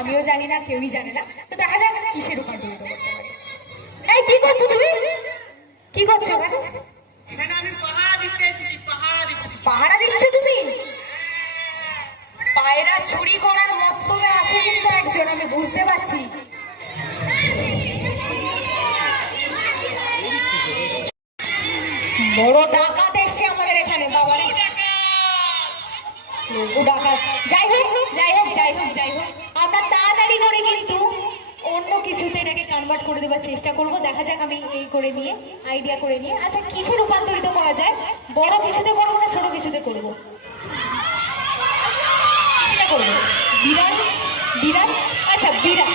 আমিও জানি না, কেউই জানে না। তো দেখা যাক কিসে রূপান্তরিত করতে পারে। এই কি করছো তুমি? কি করছো এখানে? এখানে আমি পাহারা দিতে এসেছি, পাহারা দিতে। পাহারা দিচ্ছ তুমি? পায়রা চুরি করার মতলবে আছে কিন্তু একজন, আমি বুঝতে পারছি। বড় ডাকাত এসছে আমাদের এখানে, বাবারে ডাকাত। যাই হোক যাই হোক যাই হোক যাই হোক, আমরা তাড়াতাড়ি করে কিন্তু অন্য কিছুতে এটাকে কনভার্ট করে দেওয়ার চেষ্টা করব। দেখা যাক আমি এই করে নিয়ে, আইডিয়া করে নিয়ে, আচ্ছা কিসে রূপান্তরিত করা যায়? বড় কিছুতে করবো না ছোট কিছুতে করবো? কিছুতে করবো। বিড়াল, বিড়াল, আচ্ছা বিড়াল।